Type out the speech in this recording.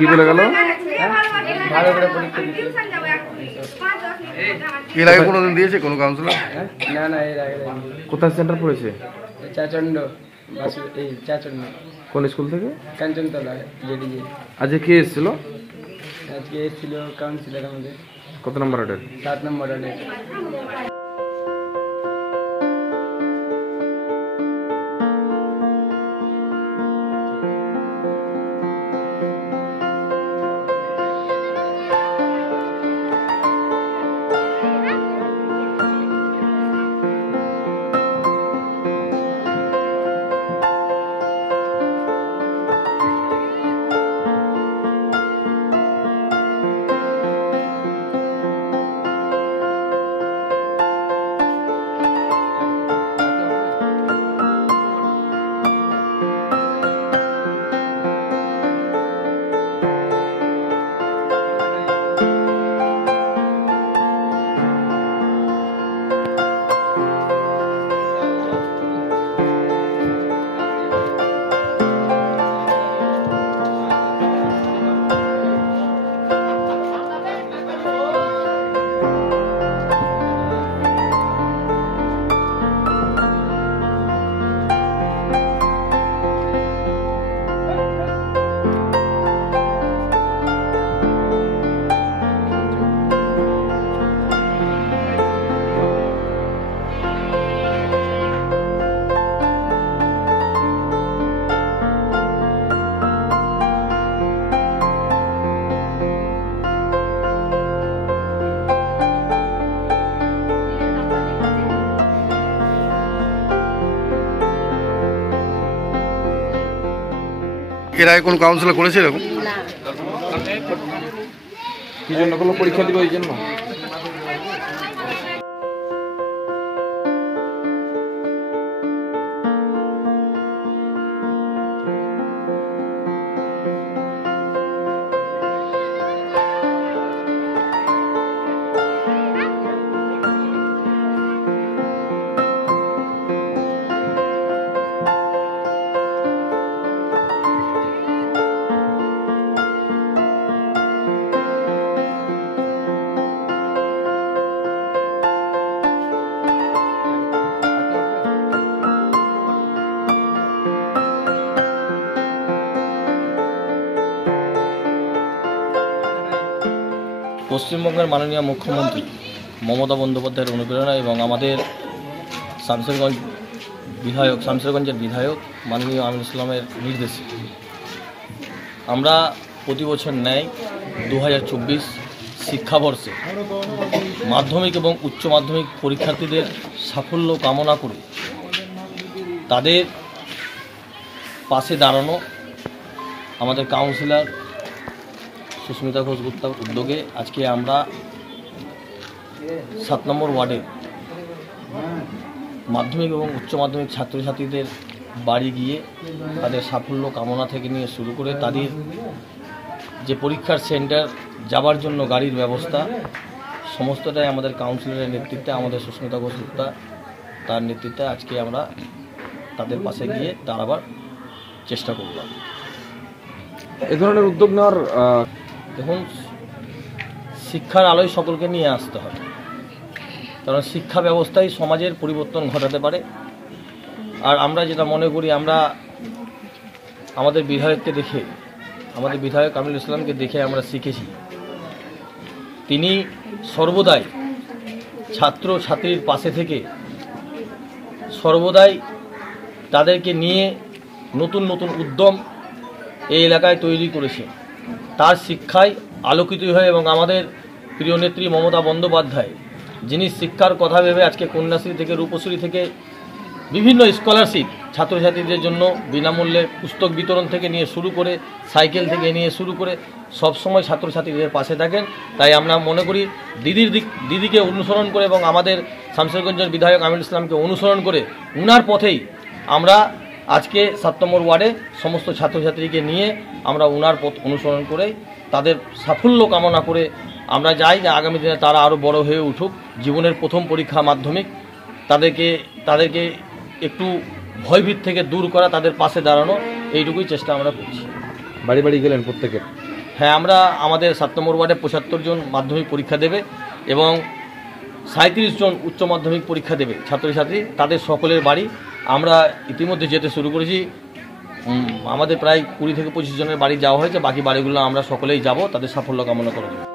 কি বলে গেল? ভালো করে পরীক্ষা দিতে। এর আগে কোনোদিন দিয়েছে কোনো কাউন্সিলর? না না, এর আগে কোথায় সেন্টার পড়েছে? চাচন্ড, এই চাচন্ড। কোন স্কুল থেকে? কাঞ্চনতলা জেডিজি। আজকে কে এসেছিল? আজকে এসেছিল কাউন্সিলর আমাদের। কত নম্বর ওয়ার্ডের? 7 নম্বর ওয়ার্ডের। এর আগে কোন কাউন্সিলর করেছে এরকম? কি জন্য কোনো পরীক্ষা দিবে ওই জন্য? পশ্চিমবঙ্গের মাননীয় মুখ্যমন্ত্রী মমতা বন্দ্যোপাধ্যায়ের অনুপ্রেরণা এবং আমাদের শামশেরগঞ্জের বিধায়ক মাননীয় আমিনুল ইসলামের নির্দেশে আমরা প্রতি বছর ন্যায় 2024 শিক্ষাবর্ষে মাধ্যমিক এবং উচ্চ মাধ্যমিক পরীক্ষার্থীদের সাফল্য কামনা করে তাদের পাশে দাঁড়ানো আমাদের কাউন্সিলর সুস্মিতা ঘোষ গুপ্তার উদ্যোগে আজকে আমরা 7 নম্বর ওয়ার্ডে মাধ্যমিক এবং উচ্চ মাধ্যমিক ছাত্রছাত্রীদের বাড়ি গিয়ে তাদের সাফল্য কামনা থেকে নিয়ে শুরু করে তাদের যে পরীক্ষার সেন্টার যাবার জন্য গাড়ির ব্যবস্থা সমস্তটাই আমাদের কাউন্সিলরের নেতৃত্বে, আমাদের সুস্মিতা ঘোষ গুপ্তা তার নেতৃত্বে আজকে আমরা তাদের পাশে গিয়ে দাঁড়াবার চেষ্টা করলাম। এ ধরনের উদ্যোগ নেওয়ার দেখুন, শিক্ষার আলোয় সকলকে নিয়ে আসতে হবে, কারণ শিক্ষা ব্যবস্থাই সমাজের পরিবর্তন ঘটাতে পারে। আর আমরা যেটা মনে করি, আমরা আমাদের বিধায়ককে দেখে, আমাদের বিধায়ক আমিনুল ইসলামকে দেখে আমরা শিখেছি, তিনি সর্বদাই ছাত্র ছাত্রীর পাশে থেকে সর্বদাই তাদেরকে নিয়ে নতুন নতুন উদ্যম এই এলাকায় তৈরি করেছে। তার শিক্ষায় আলোকিত হয়ে এবং আমাদের প্রিয় নেত্রী মমতা বন্দ্যোপাধ্যায়, যিনি শিক্ষার কথা ভেবে আজকে কন্যাশ্রী থেকে রূপশ্রী থেকে বিভিন্ন স্কলারশিপ ছাত্রছাত্রীদের জন্য বিনামূল্যে পুস্তক বিতরণ থেকে নিয়ে শুরু করে সাইকেল থেকে নিয়ে শুরু করে সবসময় ছাত্রছাত্রীদের পাশে থাকেন। তাই আমরা মনে করি দিদিকে অনুসরণ করে এবং আমাদের শামশেরগঞ্জের বিধায়ক আমিনুল ইসলামকে অনুসরণ করে উনার পথেই আমরা আজকে 7 নম্বর ওয়ার্ডে সমস্ত ছাত্রছাত্রীকে নিয়ে আমরা উনার পথ অনুসরণ করে তাদের সাফল্য কামনা করে আমরা যাই যে আগামী দিনে তারা আরও বড় হয়ে উঠুক। জীবনের প্রথম পরীক্ষা মাধ্যমিক, তাদেরকে একটু ভয়ভীত থেকে দূর করা, তাদের পাশে দাঁড়ানো, এইটুকুই চেষ্টা আমরা করছি। বাড়ি বাড়ি গেলেন প্রত্যেকে? হ্যাঁ, আমরা আমাদের 7 নম্বর ওয়ার্ডে 75 জন মাধ্যমিক পরীক্ষা দেবে এবং 37 জন উচ্চ মাধ্যমিক পরীক্ষা দেবে ছাত্রছাত্রী, তাদের সকলের বাড়ি আমরা ইতিমধ্যে যেতে শুরু করেছি। আমাদের প্রায় 20 থেকে 25 জনের বাড়ি যাওয়া হয়েছে, বাকি বাড়িগুলো আমরা সকলেই যাব তাদের সাফল্য কামনা করার জন্য।